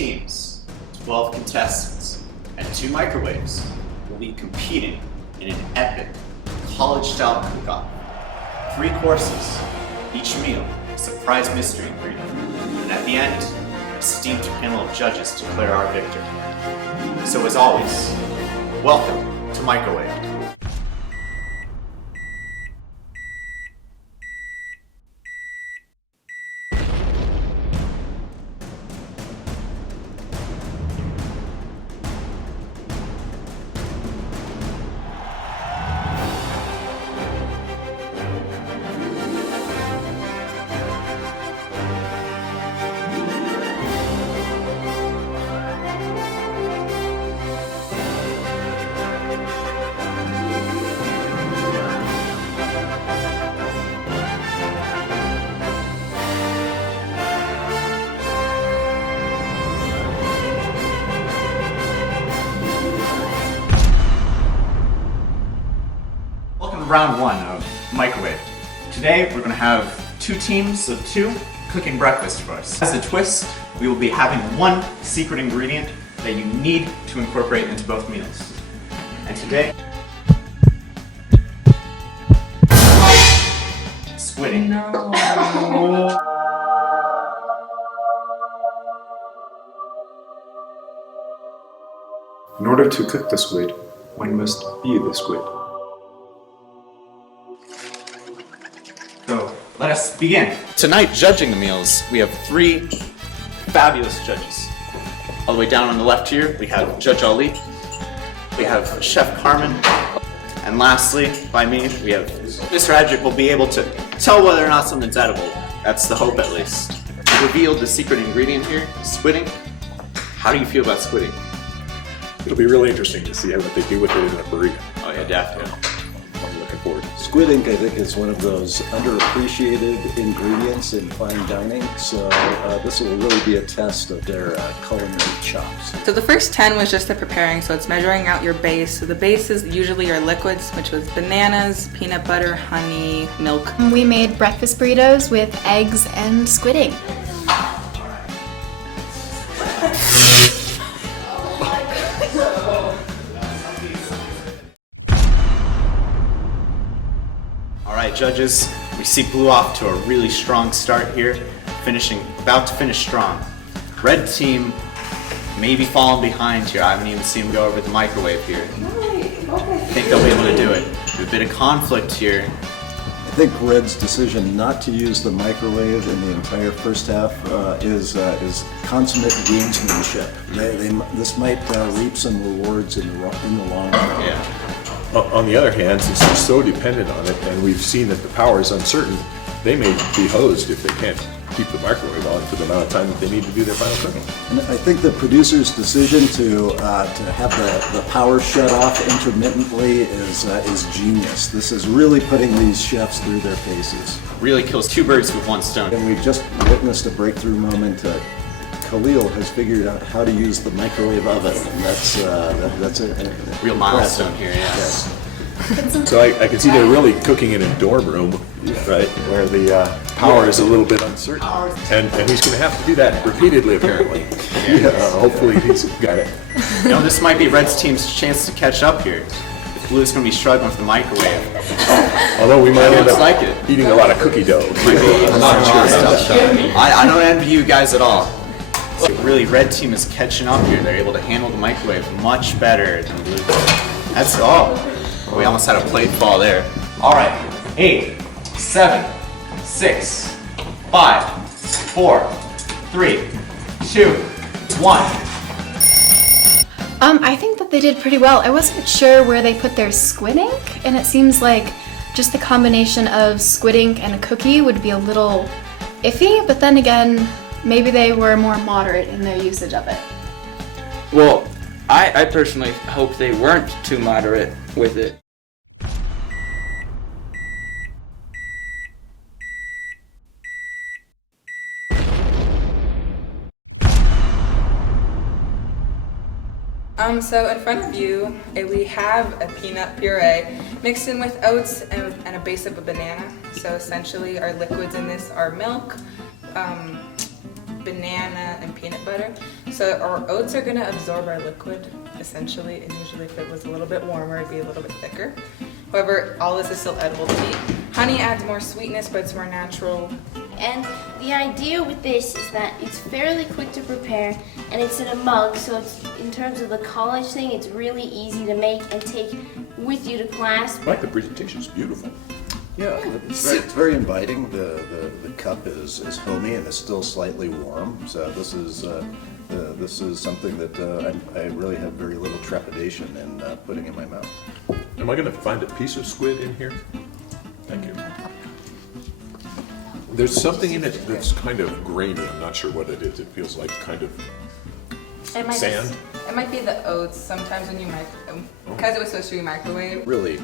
teams, 12 contestants, and 2 microwaves will be competing in an epic college-style cook-off. 3 courses, each meal a surprise mystery ingredient, and at the end, an esteemed panel of judges declare our victor. So as always, welcome to Microwave. Round 1 of Microwave. Today we're going to have 2 teams of 2 cooking breakfast for us. As a twist, we will be having 1 secret ingredient that you need to incorporate into both meals. And today, squidding. No. In order to cook the squid, one must be the squid. So let us begin. Tonight, judging the meals, we have 3 fabulous judges. All the way down on the left here, we have Judge Ali, we have Chef Carmen, and lastly, by me, we have Mr. Adric will be able to tell whether or not something's edible. That's the hope, at least. We revealed the secret ingredient here, squidding. How do you feel about squidding? It'll be really interesting to see what they do with it in a burrito. Oh yeah, definitely. I'm looking forward. Squid ink, I think, is one of those underappreciated ingredients in fine dining, so this will really be a test of their culinary chops. So the first 10 was just the preparing, so it's measuring out your base. So the base is usually your liquids, which was bananas, peanut butter, honey, milk. We made breakfast burritos with eggs and squid ink. Alright judges, we see blue off to a really strong start here, about to finish strong. Red team may be falling behind here. I haven't even seen them go over the microwave here. I think they'll be able to do it. There's a bit of conflict here. I think Red's decision not to use the microwave in the entire first half is consummate gamesmanship. This might reap some rewards in the long run. Yeah. On the other hand, since they're so dependent on it, and we've seen that the power is uncertain, they may be hosed if they can't keep the microwave on for the amount of time that they need to do their final cooking. And I think the producer's decision to have the power shut off intermittently is genius. This is really putting these chefs through their paces. Really kills 2 birds with 1 stone. And we've just witnessed a breakthrough moment. Khalil has figured out how to use the microwave oven, and that's a Real milestone here, yeah. Yes. So I can see they're really cooking in a dorm room, right, where the power is a little bit uncertain. And he's going to have to do that repeatedly, apparently. Hopefully he's got it. You know, this might be Red's team's chance to catch up here. If Blue's going to be struggling with the microwave. Although we might end Looks up like it. eating a lot of cookie dough. I'm not sure about that. I don't envy you guys at all. Really, Red team is catching up here. They're able to handle the microwave much better than Blue. That's all. We almost had a plate fall there. All right, 8, 7, 6, 5, 4, 3, 2, 1. I think that they did pretty well. I wasn't sure where they put their squid ink, and it seems like just the combination of squid ink and a cookie would be a little iffy, but then again, maybe they were more moderate in their usage of it. Well, I personally hope they weren't too moderate with it. So in front of you, we have a peanut puree mixed in with oats and a base of a banana. So essentially our liquids in this are milk, banana, and peanut butter. So our oats are gonna absorb our liquid, essentially, and usually if it was a little bit warmer, it'd be a little bit thicker. However, all this is still edible to eat. Honey adds more sweetness, but it's more natural. And the idea with this is that it's fairly quick to prepare, and it's in a mug, so it's, in terms of the college thing, it's really easy to make and take with you to class. I like the presentation, it's beautiful. Yeah, it's very inviting. The cup is homey and it's still slightly warm. So this is something that I really have very little trepidation in putting in my mouth. Am I gonna find a piece of squid in here? Thank you. There's something in it that's kind of grainy. I'm not sure what it is. It feels like kind of It might sand. It might be the oats. Sometimes when you because it was supposed to be microwave. Really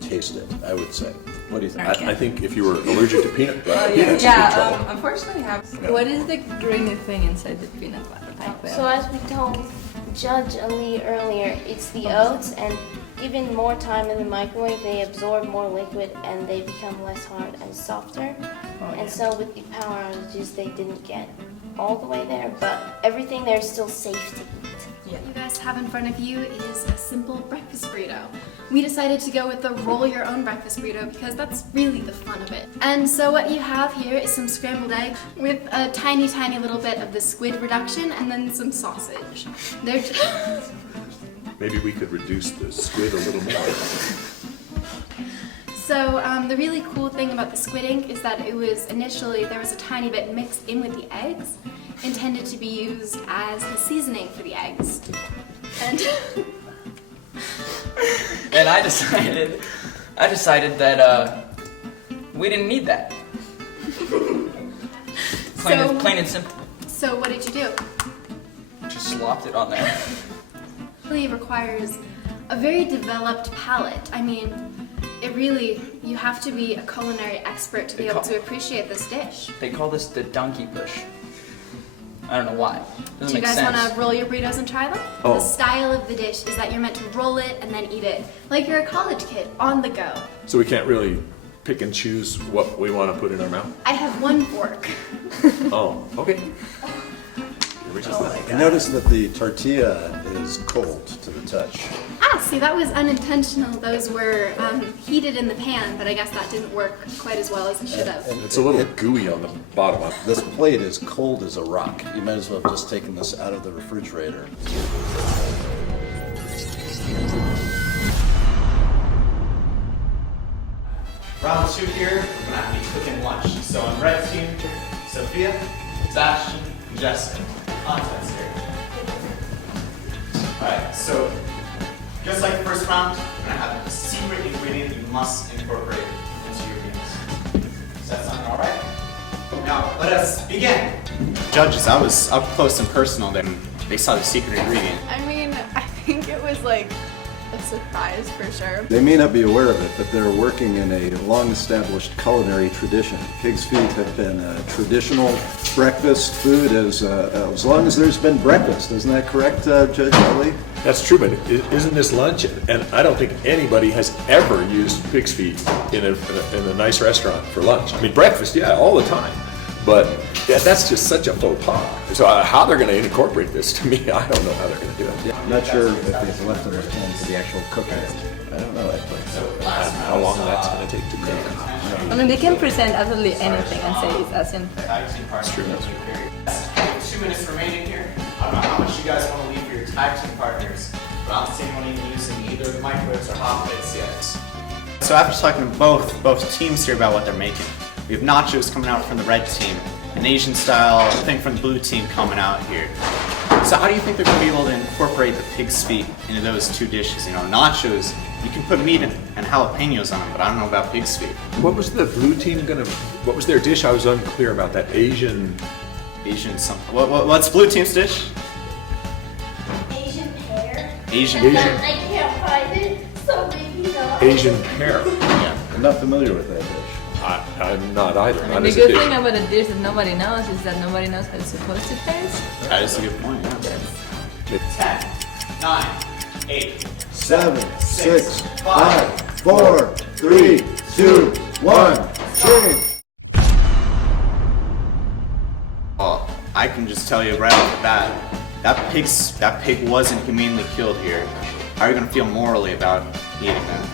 taste it, I would say. What do you think? I think if you were allergic to peanuts, you'd have trouble. Unfortunately, I have. What is the grainy thing inside the peanut butter? So as we told Judge Ali earlier, it's the oats, and given more time in the microwave, they absorb more liquid and they become less hard and softer. And so with the power outages, they didn't get all the way there, but everything there is still safe to eat. What you guys have in front of you is a simple breakfast burrito. We decided to go with the roll your own breakfast burrito because that's really the fun of it. And so what you have here is some scrambled eggs with a tiny, tiny little bit of the squid reduction and then some sausage. They're just... Maybe we could reduce the squid a little more. So the really cool thing about the squid ink is that it was initially, there was a tiny bit mixed in with the eggs, intended to be used as the seasoning for the eggs. And And I decided that we didn't need that. Plain and simple. so what did you do? Just slopped it on there. Really requires a very developed palate. I mean, it really, you have to be a culinary expert to be able to appreciate this dish. They call this the donkey push. I don't know why. Doesn't Do you make guys sense. want to roll your burritos and try them? Oh. The style of the dish is that you're meant to roll it and then eat it like you're a college kid on the go. So we can't really pick and choose what we want to put in our mouth? I have one fork. Oh, okay. I noticed that the tortilla is cold to the touch. See, that was unintentional. Those were heated in the pan, but I guess that didn't work quite as well as it should have. It's a little gooey on the bottom. This plate is cold as a rock. You might as well have just taken this out of the refrigerator. Round 2 here, we're gonna be cooking lunch. So on red team, Sophia, Sebastian, and Jessica. Contents here. Alright, so just like the first round, we're gonna have a secret ingredient you must incorporate into your meals. Does that sound alright? Now, let us begin. Judges, I was up close and personal there. They saw the secret ingredient. I mean, I think it was like a surprise for sure. They may not be aware of it, but they're working in a long-established culinary tradition. Pig's feet have been a traditional breakfast food as long as there's been breakfast. Isn't that correct, Judge Ali? That's true, but isn't this lunch? And I don't think anybody has ever used pig's feet in a nice restaurant for lunch. I mean, breakfast, yeah, all the time. But that's just such a faux pas. So how they're going to incorporate this, to me, I don't know how they're going to do it. Yeah, I'm not sure if they've left enough time for the actual cooking. I don't know actually. How long that's going to take to cook. I mean, they can present absolutely anything and say it's as simple. That's true. 2 minutes remaining here. I don't know how much you guys want to leave for your tag team partners, but I don't see anyone even using either the microwaves or hot plates yet. So after talking to both teams here about what they're making, we have nachos coming out from the red team, an Asian style thing from the blue team coming out here. So how do you think they're going to be able to incorporate the pig's feet into those two dishes? You know, nachos, you can put meat in and jalapenos on them, but I don't know about pig's feet. What was the blue team going to, what was their dish? I was unclear about that. Asian something. What's blue team's dish? Asian pear. Asian And pear. I can't find it, so maybe not. Asian pear. Yeah. I'm not familiar with that dish. I'm not either. Not The as a good dish. thing about a dish that nobody knows is that nobody knows how it's supposed to taste. That is a good point, yeah. Yes. 10, 9, 8, 7, 6, 5, 4, 3, 2, 1, change. Well, I can just tell you right off the bat, that pig wasn't humanely killed here. How are you gonna feel morally about eating that?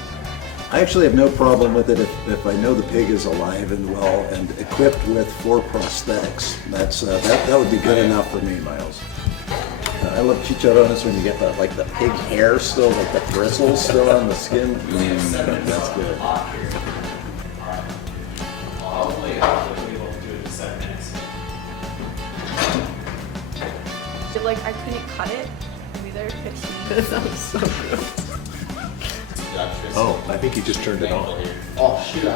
I actually have no problem with it if I know the pig is alive and well and equipped with 4 prosthetics. That would be good enough for me, Miles. I love chicharrones when you get the pig hair still, like the bristles still on the skin. That's good. Hopefully we'll be able to do it in 7 minutes. Feel like I couldn't cut it. Neither could he. That sounds so good. Oh, I think he just turned it on. Oh, shoot.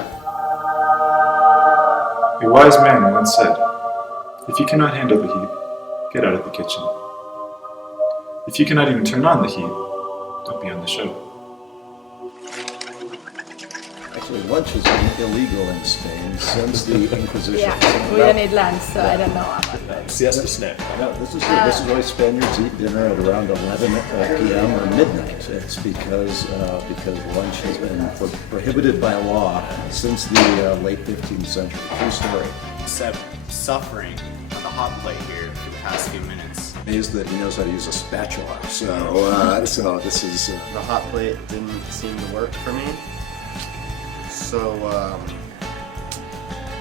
A wise man once said, "If you cannot handle the heat, get out of the kitchen. If you cannot even turn on the heat, don't be on the show." Actually, lunch has been illegal in Spain since the Inquisition. Yeah, we don't eat lunch, so I don't know about that. Siesta snack. No, this is why Spaniards eat dinner at around 11 p.m. or midnight. It's because lunch has been prohibited by law since the late 15th century. True story. Except suffering on the hot plate here for the past few minutes. Amazed that he knows how to use a spatula. So this is. The hot plate didn't seem to work for me. So,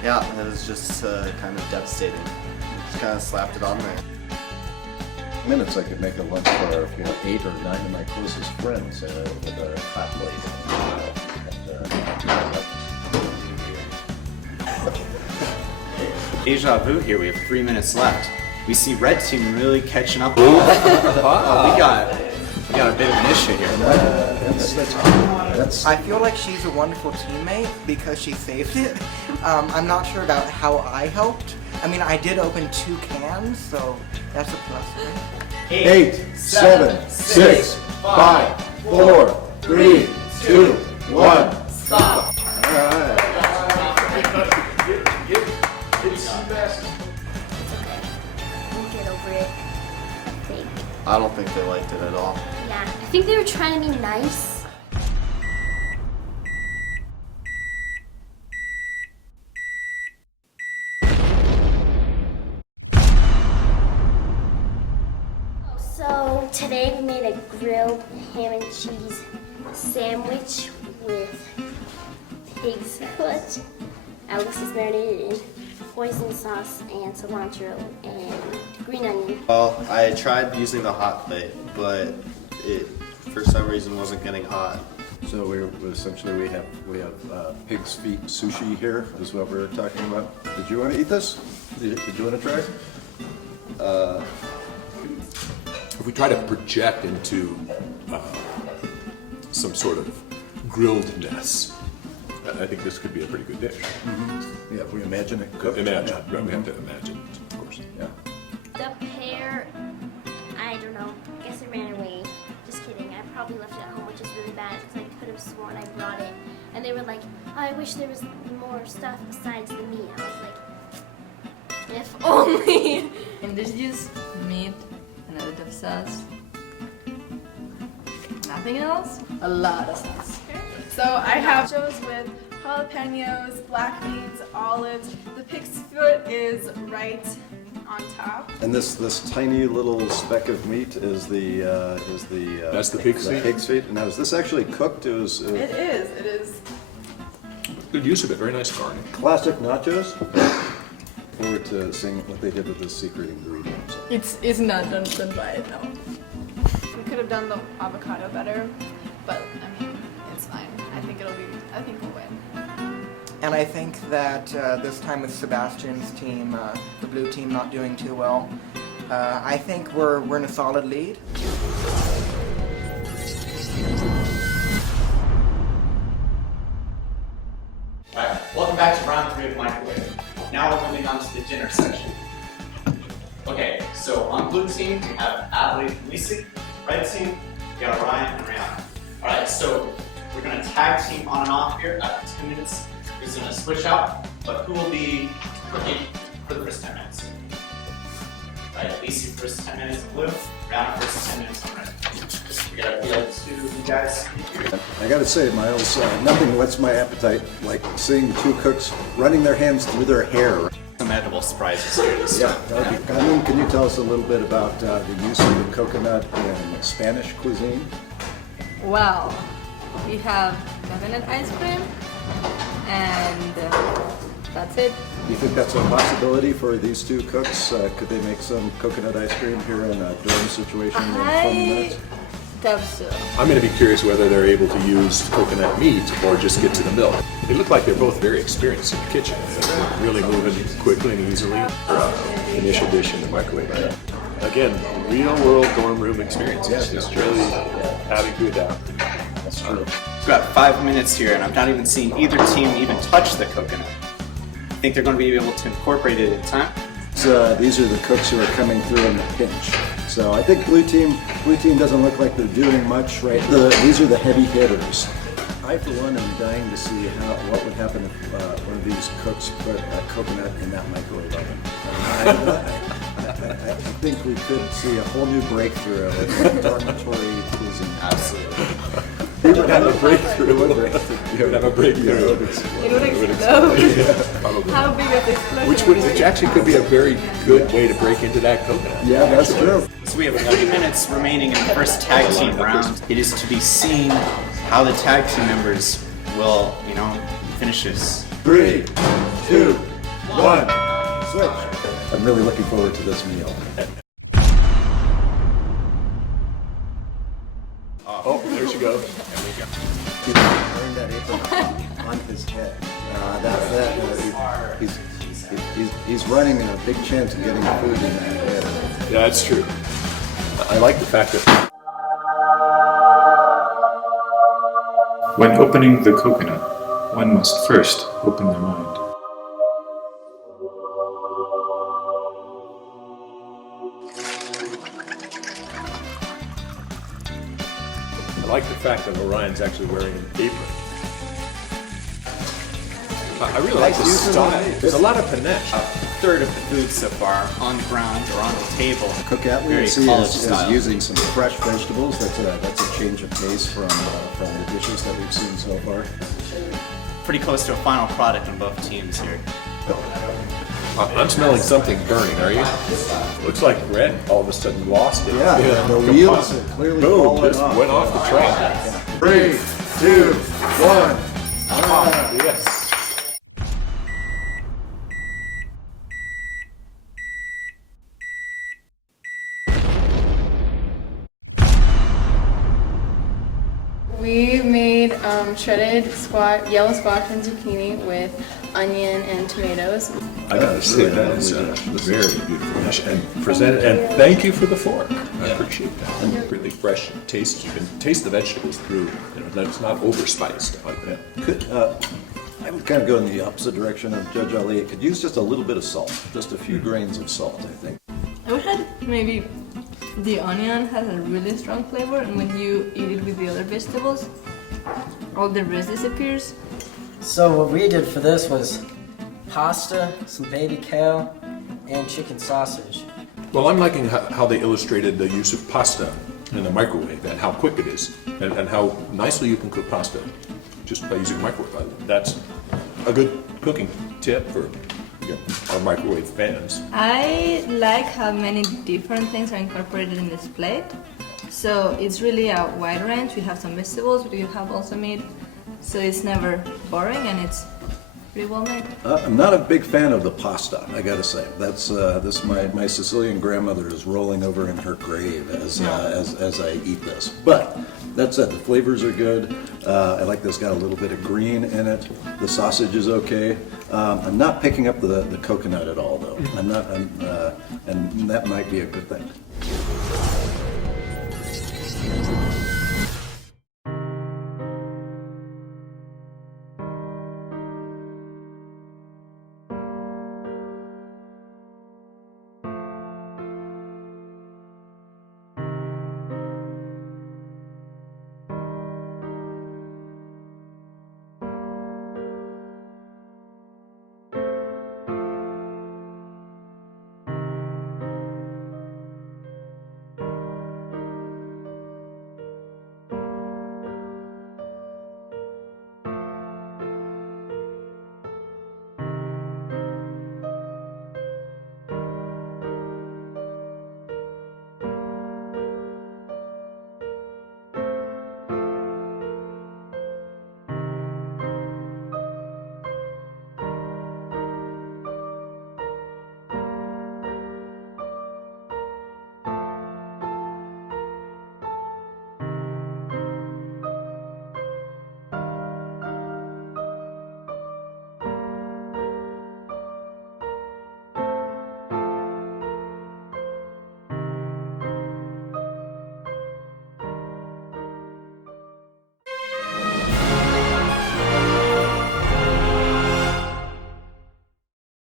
yeah, it was just kind of devastating. Just kind of slapped it on there. Minutes I could make a lunch for 8 or 9 of my closest friends with a hot plate. Deja vu here, we have 3 minutes left. We see red team really catching up. We got a bit of an issue here. I feel like she's a wonderful teammate because she saved it. I'm not sure about how I helped. I mean, I did open 2 cans, so that's a plus. 8, 7, 6, 5, 4, 3, 2, 1. Stop. Alright. Get over it. I think. I don't think they liked it at all. Yeah, I think they were trying to be nice. So today we made a grilled ham and cheese sandwich with pig's foot. Alex is marinated in hoisin sauce and cilantro and green onion. Well, I tried using the hot plate, but it for some reason wasn't getting hot. So we have pig's feet sushi here is what we're talking about. Did you want to eat this? Did you want to try? If we try to project into some sort of grilledness, I think this could be a pretty good dish. Mm-hmm. Yeah, if we imagine it cooked. Imagine, Yeah. right? We have to imagine, of course. Yeah. The pear, I don't know, I guess it ran away. Just kidding, I probably left it at home, which is really bad because I could have sworn I brought it. And they were like, I wish there was more stuff besides the meat. I was like, if only. And there's just meat, and a little of sauce. Nothing else? A lot of sauce. So I have nachos with jalapenos, black beans, olives. The pig's foot is right on top. And this tiny little speck of meat is the That's the pig's feet? Pig's feet. Now is this actually cooked? It is. Good use of it. Very nice garnish. Classic nachos. Forward to seeing what they did with this secret ingredient. It's not done by it, no. We could have done the avocado better, but I mean, it's fine. I think we'll win. And I think that this time with Sebastian's team, the blue team not doing too well, I think we're in a solid lead. Alright, welcome back to round 3 of Microwave. Now we're moving on to the dinner section. Okay, so on blue team, we have Adelaide and Lisi. Red team, we got Ryan and Rihanna. Alright, so we're going to tag team on and off here. After 10 minutes, who's going to switch out, but who will be cooking for the first 10 minutes? Alright, Lisi first 10 minutes on blue, Rihanna first 10 minutes on red. We got to appeal to you guys. I gotta say, Miles, nothing whets my appetite like seeing the 2 cooks running their hands through their hair. Some edible surprises here to start. Carmen, can you tell us a little bit about the use of the coconut in Spanish cuisine? Well, we have coconut ice cream, and that's it. Do you think that's a possibility for these two cooks? Could they make some coconut ice cream here in a dorm situation in 20 minutes? Doubt so. I'm going to be curious whether they're able to use coconut meat or just get to the milk. They look like they're both very experienced in the kitchen. They're really moving quickly and easily. Initial dish in the microwave. Again, real world dorm room experience. Just really having to adapt. That's true. We've got 5 minutes here, and I've not even seen either team even touch the coconut. I think they're going to be able to incorporate it in time. So, these are the cooks who are coming through in the pinch. So I think blue team doesn't look like they're doing much, right? These are the heavy hitters. I, for one, am dying to see what would happen if one of these cooks put a coconut in that microwave oven. I think we could see a whole new breakthrough of dormitory cuisine. Absolutely. We would have a breakthrough. You would have a breakthrough. It would explode. How big of explosion? Which actually could be a very good way to break into that coconut. Yeah, that's true. So we have 30 minutes remaining in the first tag team round. It is to be seen how the tag team members will, finish this. 3, 2, 1, switch. I'm really looking forward to this meal. Oh, there she goes. He's wearing that apron on his head. He's running a big chance of getting food in that head. Yeah, that's true. I like the fact that When opening the coconut, one must first open their mind. I like the fact that Orion's actually wearing an apron. I really like the style. There's a lot of panache. A third of the food so far on the ground or on the table. Cook Atlee is using some fresh vegetables. That's a change of pace from the dishes that we've seen so far. Pretty close to a final product on both teams here. I'm smelling something burning, are you? Looks like Red all of a sudden lost it. Yeah, the wheels have clearly fallen just off. went off the track. 3, 2, 1. Yes. We made shredded yellow squash and zucchini with onion and tomatoes. I gotta say that is a very beautiful dish and presented. And thank you for the fork. I appreciate that. And really fresh taste. You can taste the vegetables through. It's not overspiced like that. I would kind of go in the opposite direction of Judge Ali. It could use just a little bit of salt, just a few grains of salt, I think. I wish maybe the onion has a really strong flavor, and when you eat it with the other vegetables, all the rest disappears. So what we did for this was pasta, some baby kale, and chicken sausage. Well, I'm liking how they illustrated the use of pasta in the microwave and how quick it is and how nicely you can cook pasta just by using a microwave. That's a good cooking tip for our microwave fans. I like how many different things are incorporated in this plate. So it's really a wide range. We have some vegetables, but you have also meat. So it's never boring and it's pretty well made. I'm not a big fan of the pasta, I gotta say. That's my Sicilian grandmother is rolling over in her grave as I eat this. But that said, the flavors are good. I like this, got a little bit of green in it. The sausage is okay. I'm not picking up the coconut at all, though. I'm not, and that might be a good thing.